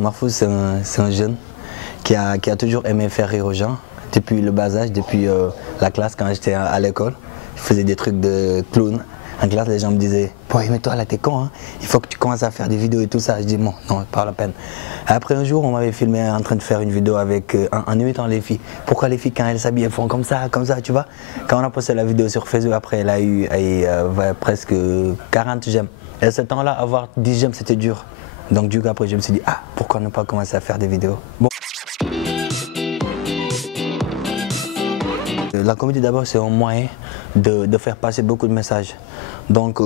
Mahfouz, c'est un jeune qui a toujours aimé faire rire aux gens, depuis le bas âge, depuis la classe, quand j'étais à l'école. Je faisais des trucs de clown. En classe, les gens me disaient « Boy, mais toi là, t'es con, hein? Il faut que tu commences à faire des vidéos et tout ça. » Je dis « Bon, non, pas la peine. » Après un jour, on m'avait filmé en train de faire une vidéo avec, en imitant les filles. Pourquoi les filles, quand elles s'habillent, elles font comme ça, tu vois? Quand on a posté la vidéo sur Facebook, après, elle a eu presque 40 j'aime. Et à ce temps-là, avoir 10 j'aime, c'était dur. Donc du coup, après, je me suis dit « Ah, pourquoi ne pas commencer à faire des vidéos ?» Bon. La comédie d'abord c'est un moyen de faire passer beaucoup de messages. Donc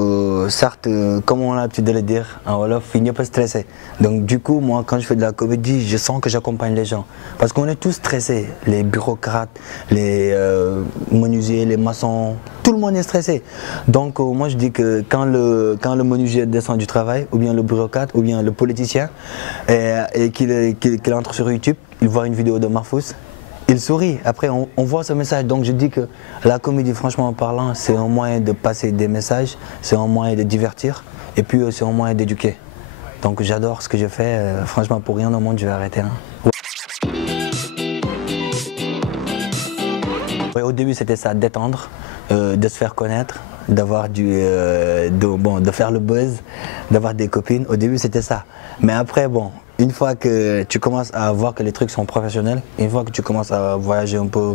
certes, comme on a l'habitude de le dire en Wolof, il n'y a pas stressé. Donc du coup, moi quand je fais de la comédie, je sens que j'accompagne les gens. Parce qu'on est tous stressés, les bureaucrates, les menuisiers, les maçons, tout le monde est stressé. Donc moi je dis que quand le menuisier descend du travail, ou bien le bureaucrate, ou bien le politicien, et qu'il entre sur YouTube, il voit une vidéo de Mahfouz, il sourit, après on voit ce message, donc je dis que la comédie, franchement en parlant, c'est un moyen de passer des messages, c'est un moyen de divertir, et puis c'est un moyen d'éduquer. Donc j'adore ce que je fais, franchement pour rien au monde je vais arrêter. Hein. Ouais, au début c'était ça, détendre, de se faire connaître, d'avoir de faire le buzz, d'avoir des copines, au début c'était ça. Mais après bon, une fois que tu commences à voir que les trucs sont professionnels, une fois que tu commences à voyager un peu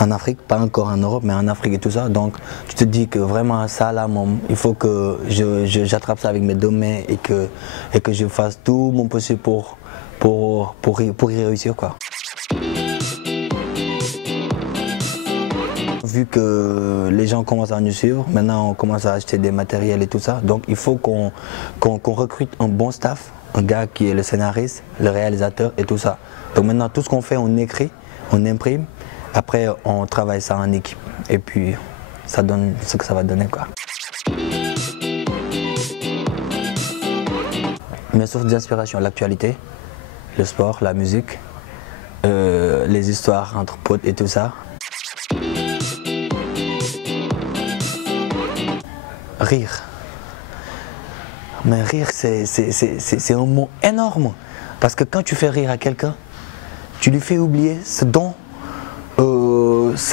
en Afrique, pas encore en Europe, mais en Afrique et tout ça, donc tu te dis que vraiment ça là, il faut que j'attrape ça avec mes deux mains et que je fasse tout mon possible pour y réussir, quoi. Vu que les gens commencent à nous suivre, maintenant on commence à acheter des matériels et tout ça, donc il faut qu'on recrute un bon staff, un gars qui est le scénariste, le réalisateur et tout ça. Donc maintenant tout ce qu'on fait, on écrit, on imprime, après on travaille ça en équipe et puis ça donne ce que ça va donner, quoi. Mes sources d'inspiration, l'actualité, le sport, la musique, les histoires entre potes et tout ça. Rire. Mais rire, c'est un mot énorme. Parce que quand tu fais rire à quelqu'un, tu lui fais oublier ce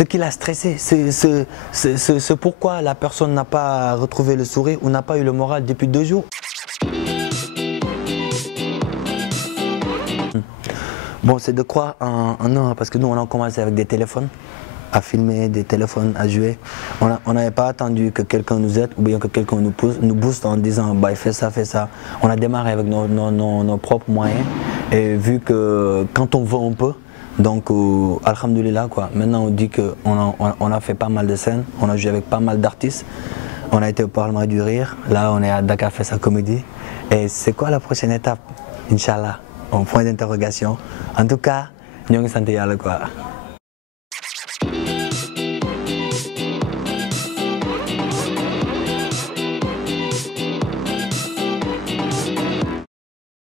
qui l'a stressé. C'est pourquoi la personne n'a pas retrouvé le sourire ou n'a pas eu le moral depuis 2 jours. Bon, c'est de croire en un, parce que nous, on a commencé avec des téléphones, à filmer, des téléphones, à jouer. On n'avait pas attendu que quelqu'un nous aide ou bien que quelqu'un nous booste en disant bah, fais ça, fais ça. On a démarré avec nos propres moyens et vu que quand on veut on peut, donc alhamdoulilah quoi. Maintenant on dit qu'on a fait pas mal de scènes, on a joué avec pas mal d'artistes, on a été au Parlement du Rire, là on est à Dakar fait sa comédie. Et c'est quoi la prochaine étape? Inch'Allah, un point d'interrogation. En tout cas, nous sommes santé quoi.